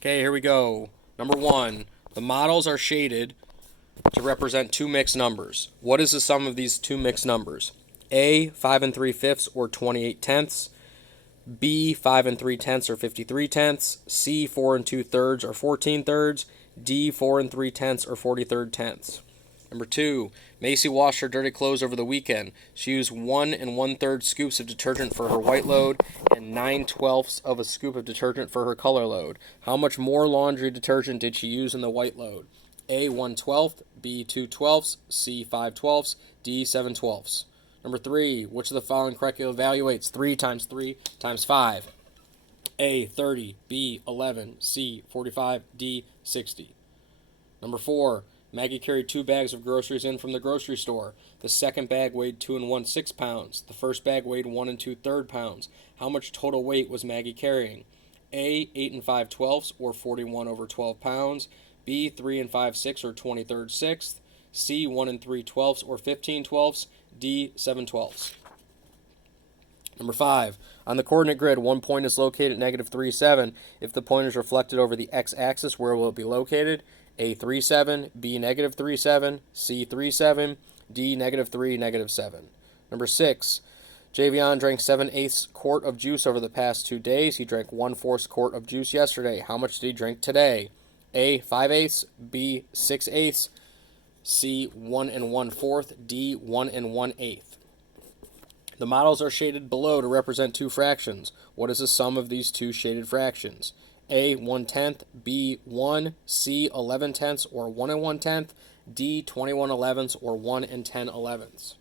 Okay, here we go. Number one, the models are shaded to represent two mixed numbers. What is the sum of these two mixed numbers? A, 5 and 3/5 or 28 tenths. B, 5 and 3/10 or 53 tenths. C, 4 and 2/3 or 14 thirds. D, 4 and 3/10 or 43 tenths. Number two, Macy washed her dirty clothes over the weekend. She used 1 and 1/3 scoops of detergent for her white load and 9/12ths of a scoop of detergent for her color load. How much more laundry detergent did she use in the white load? A, 1/12, B, 2/12, C, 5/12, D, 7/12. Number three, which of the following correctly evaluates 3 times 3 times 5? A, 30, B, 11, C, 45, D, 60. Number four, Maggie carried 2 bags of groceries in from the grocery store. The second bag weighed 2 1/6 pounds. The first bag weighed 1 2/3 pounds. How much total weight was Maggie carrying? A, 8 5/12 or 41 over 12 pounds. B, 3 5/6 or 23 sixths. C, 1 3/12 or 15/12. D, 7/12. Number five, on the coordinate grid, one point is located at negative 3, 7. If the point is reflected over the x-axis, where will it be located? A, 3, 7, B, negative 3, 7, C, 3, 7, D, negative 3, negative 7. Number six, Javion drank 7/8 quart of juice over the past 2 days. He drank 1/4 quart of juice yesterday. How much did he drink today? A, 5/8, B, 6/8, C, 1 1/4, D, 1 1/8. The models are shaded below to represent two fractions. What is the sum of these two shaded fractions? A, 1/10, B, 1, C, 11/10 or 1 1/10, D, 21/11 or 1 10/11.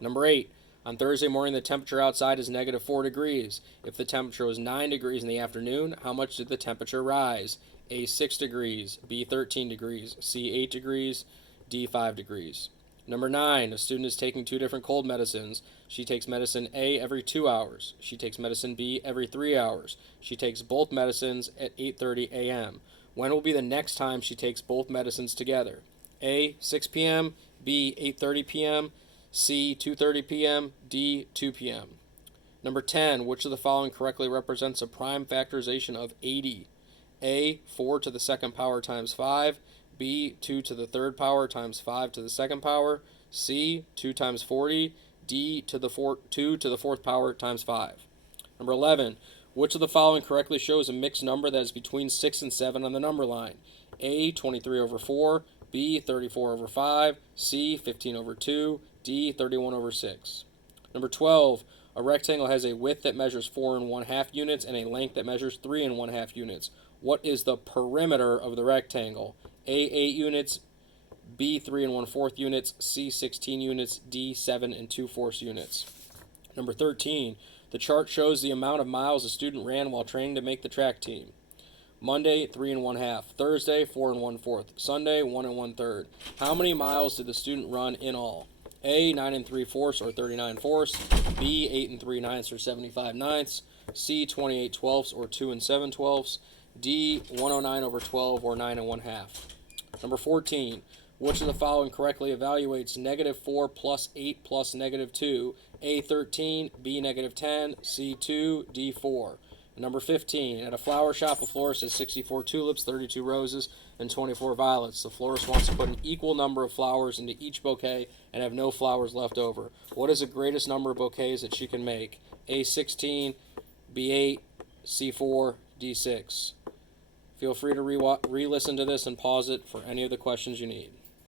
Number 8. On Thursday morning, the temperature outside is negative 4 degrees. If the temperature was 9 degrees in the afternoon, how much did the temperature rise? A, 6 degrees, B, 13 degrees, C, 8 degrees, D, 5 degrees. Number 9, a student is taking 2 different cold medicines. She takes medicine A every 2 hours. She takes medicine B every 3 hours. She takes both medicines at 8:30 a.m. When will be the next time she takes both medicines together? A, 6 p.m., B, 8:30 p.m., C, 2:30 p.m., D, 2 p.m. Number 10, which of the following correctly represents a prime factorization of 80? A, 4 to the second power times 5, B, 2 to the third power times 5 to the second power, C, 2 times 40, D, 2 to the fourth power times 5. Number 11, which of the following correctly shows a mixed number that is between 6 and 7 on the number line? A, 23 over 4, B, 34 over 5, C, 15 over 2, D, 31 over 6. Number 12, a rectangle has a width that measures 4 1/2 units and a length that measures 3 1/2 units. What is the perimeter of the rectangle? A, 8 units, B, 3 1/4 units, C, 16 units, D, 7 2/4 units. Number 13, the chart shows the amount of miles a student ran while training to make the track team. Monday, 3 1/2. Thursday, 4 1/4. Sunday, 1 1/3. How many miles did the student run in all? A, 9 3/4 or 39 fourths. B, 8 3/9 or 75 ninths. C, 28 twelfths or 2 7/12. D, 109 over 12 or 9 1/2. Number 14, which of the following correctly evaluates negative 4 plus 8 plus negative 2? A, 13, B, negative 10, C, 2, D, 4. Number 15, at a flower shop, a florist has 64 tulips, 32 roses, and 24 violets. The florist wants to put an equal number of flowers into each bouquet and have no flowers left over. What is the greatest number of bouquets that she can make? A, 16, B, 8, C, 4, D, 6. Feel free to re-listen to this and pause it for any of the questions you need.